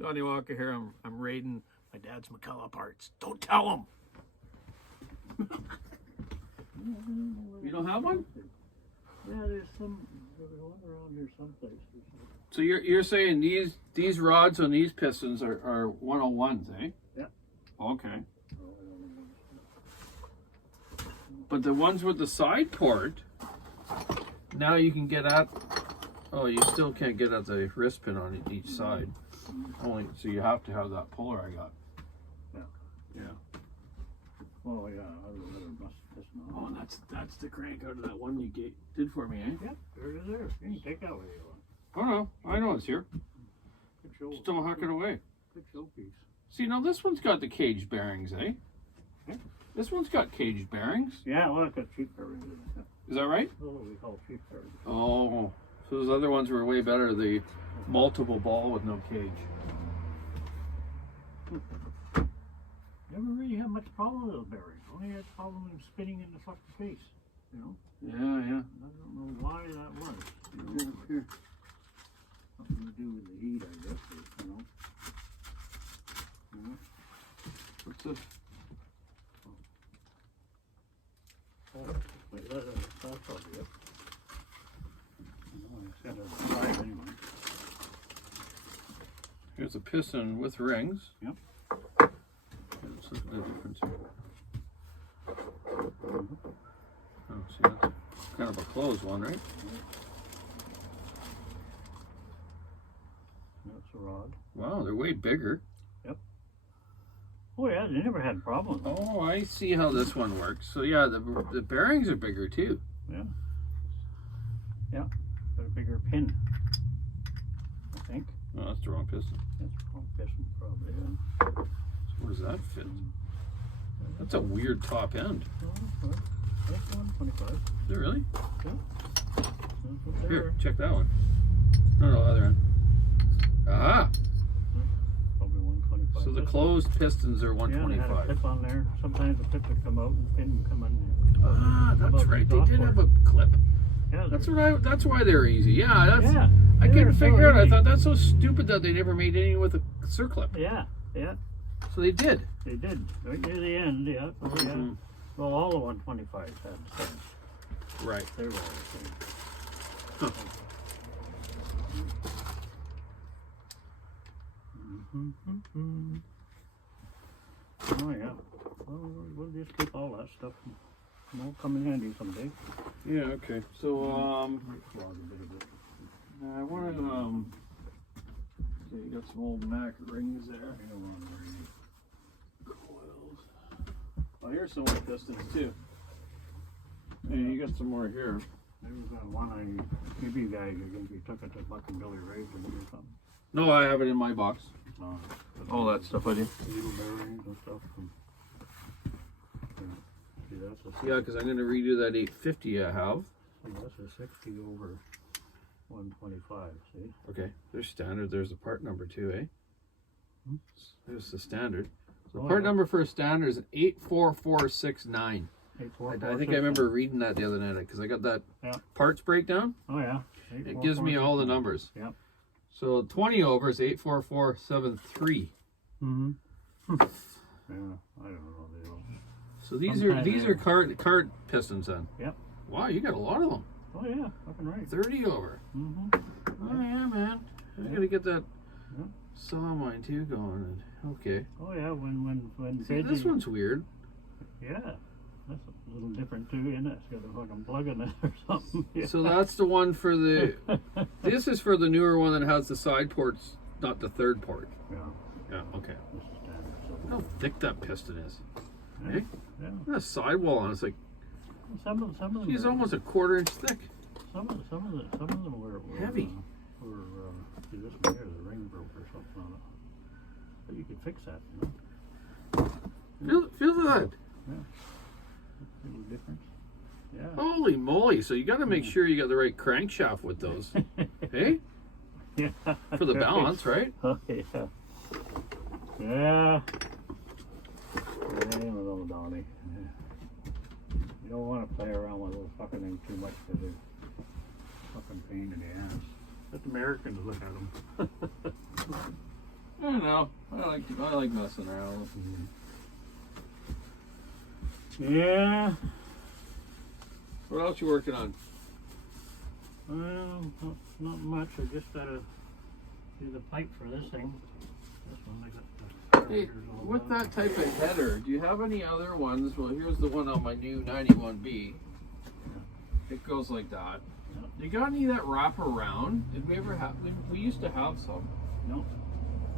Donny Walker here. I'm raiding my dad's McCulloch parts. Don't tell him. You don't have one? Yeah, there's one around here someplace. So you're saying these rods on these pistons are 101s, eh? Yeah. Okay. But the ones with the side port, now you can get at. Oh, you still can't get at the wrist pin on each side. Only so you have to have that puller I got. Yeah. Yeah. Oh yeah, I was a bust piston on. Oh, that's the crank out of that one you did for me, eh? Yeah, there it is. There. You can take that way you want. Oh no, I know it's here. Good show. Just don't huck it away. Good showpiece. See, now this one's got the cage bearings, eh? Yeah. This one's got cage bearings. Yeah, well, it's got cheap bearings in it. Yeah. Is that right? Oh, we call cheap bearings. Oh, so those other ones were way better. The multiple ball with no cage. Never really had much problem with those bearings. Only had problem with them spinning in the fucking face. You know? Yeah. I don't know why that was. You know? Here. Something to do with the heat, I guess. You know? What's this? Oh, wait, that's probably it. I said it was 5 anyway. Here's a piston with rings. Yep. What's the difference here? Oh, see, that's kind of a closed one, right? That's a rod. Wow, they're way bigger. Yep. Oh yeah, they never had problems. Oh, I see how this one works. So yeah, the bearings are bigger too. Yeah. Yeah. Got a bigger pin, I think. Oh, that's the wrong piston. That's the wrong piston, probably. Yeah. So where does that fit? That's a weird top end. Oh, that's 125. Is it really? Yeah. That's what Here, check that one. No, other end. Ah! Probably 125. So the closed pistons are Yeah, they had a 125. clip on there. Sometimes the clip would come out and the pin would come in. Ah, that's right. They did have a clip. Yeah, That's why they're easy. Yeah, yeah, I couldn't so figure out. I easy. thought that's so stupid that they never made any with a circlip. Yeah. So they did. They did. Right near the end, yeah. Oh, yeah. Mhm. Well, all the 125s had the same. Right. They were all the same. Huh. Oh, yeah. Well, we'll just keep all that stuff. And it'll come in handy someday. Yeah. Okay. So Log a bit of it. I wanted okay, you got some old Mac rings there. I don't want to really- Coils. Oh, here's some old pistons too. And you got some more here. There was that one I give you guys. You took it to fucking Billy Ray's or something. No, I have it in my box. All that stuff I do. Needle bearings and stuff. See, that's a Yeah, because I'm going to redo that 850 I have. See, that's a 60 over 125. See? Okay, there's standard. There's the part number too, eh? Hmm? There's the standard. So Oh, part yeah. number for a standard is 84469. I think I remember reading that the other night because I got that Yeah. parts breakdown. Oh yeah. It gives me all the numbers. Yep. So 20 over is 84473. Mm-hmm. Yeah, I don't know. They all... So these Sometimes are cart pistons then. Yep. Wow, you got a lot of them. Oh yeah, fucking right. 30 over. Mm-hmm. Oh yeah, man. I Yeah. gotta get that Yeah. saw mine too going. Okay. Oh yeah, when See, this one's weird. Yeah. That's a little different too, isn't it? It's got a fucking plug in it or something. Yeah. So that's the one for the. This is for the newer one that has the side ports, not the third port. Yeah. Yeah. Okay. This is standard. Look how thick that piston is. Yeah. Eh? Yeah. Look at that sidewall on it. It's like Some of them. he's are- almost a quarter-inch thick. Some of them were Heavy. See, this one here, the ring broke or something on it. But you could fix that, you know. Feel that. Yeah. Little difference. Yeah. Holy moly! So you got to make sure you got the right crankshaft with those, hey? Yeah. For the balance, right? Oh yeah. Yeah. Yeah, little Donny. Yeah. You don't want to play around with those fucking things too much because they're fucking pain in the ass. Let the Americans look at them. don't know. I like messing around. Yeah. What else you working on? Well, not much. I just gotta do the pipe for this thing. This one I got the Hey, starters all with done. that type of header, do you have any other ones? Well, here's the one on my new 91B. It goes like that. You got any that wrap around? Did we ever have? We used to have some. No,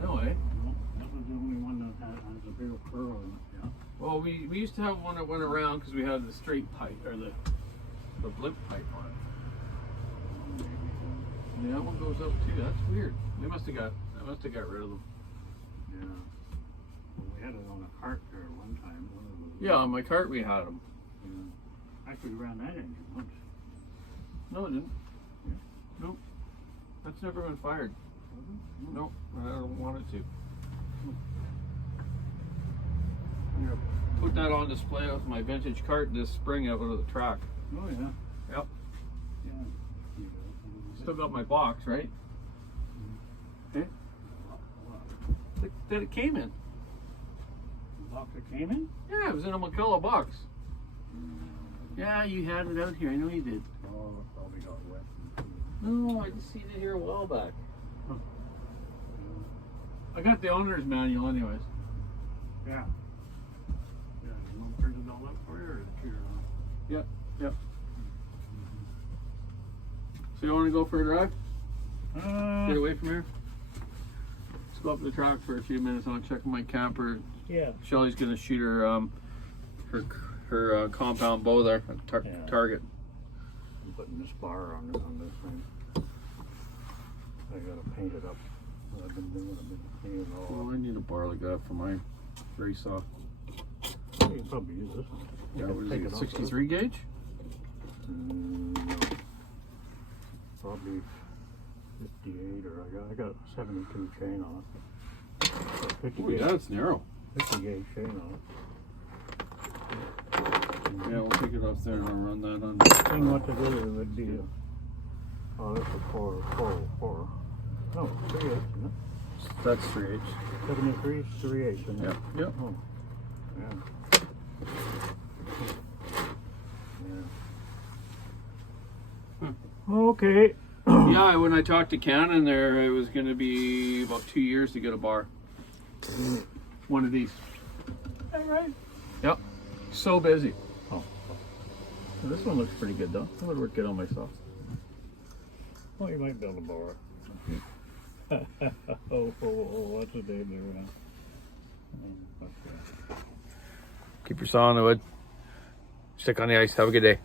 No, eh? no, that was the only one that has a big curl in it. Yeah. Well, we used to have one that went around because we had the straight pipe or the blip pipe on it. Yeah, that one goes up too. That's weird. I must have got rid of them. Yeah. Well, we had it on a cart there one time. One of those. Yeah, on my cart we had them. Yeah. Actually, ran that engine once. No, it didn't. Yeah. Nope. That's never been fired. Nope. I don't want it to. I'm gonna put that on display with my vintage cart this spring out of the track. Oh yeah. Yep. Yeah. Still got my box, right? Okay. That it came in. The box that came in? Yeah, it was in a McCulloch box. Yeah, you had it out here. I know you did. Oh, it probably got wet. No, I just seen it here a while back. Huh. I got the owner's manual, anyways. Yeah. Yeah, you want to print it all up for you, or is it here? Yep, yep. So you want to go for a drive? Get away from here? Let's go up the track for a few minutes. I'll check my camper. Yeah. Shelly's gonna shoot her her compound bow there at target. I'm putting this bar on this thing. I gotta paint it up. I've been painting it all Well, up. I need a bar like that for my race off. You can probably use this one. Yeah, You what can is it? off 63 gauge? No. Probably 58, or I got a 72 chain on it. 50 Oh gauge, yeah, it's narrow. 50 gauge chain on it. Yeah, we'll take it off there and I'll run that on. Thing what to do would be, oh, that's a 4. No, 3/8, isn't it? That's 3H. 73, 3/8, isn't it? Yep, yep. Oh, yeah. Yeah. Okay. Yeah, when I talked to Canon there, it was going to be about 2 years to get a bar. One of these. All right. Yep. So busy. Oh, This one looks pretty good though. I would work good on myself. well, you might be able to borrow it. What's the name there? Keep your saw on the wood. Stick on the ice. Have a good day.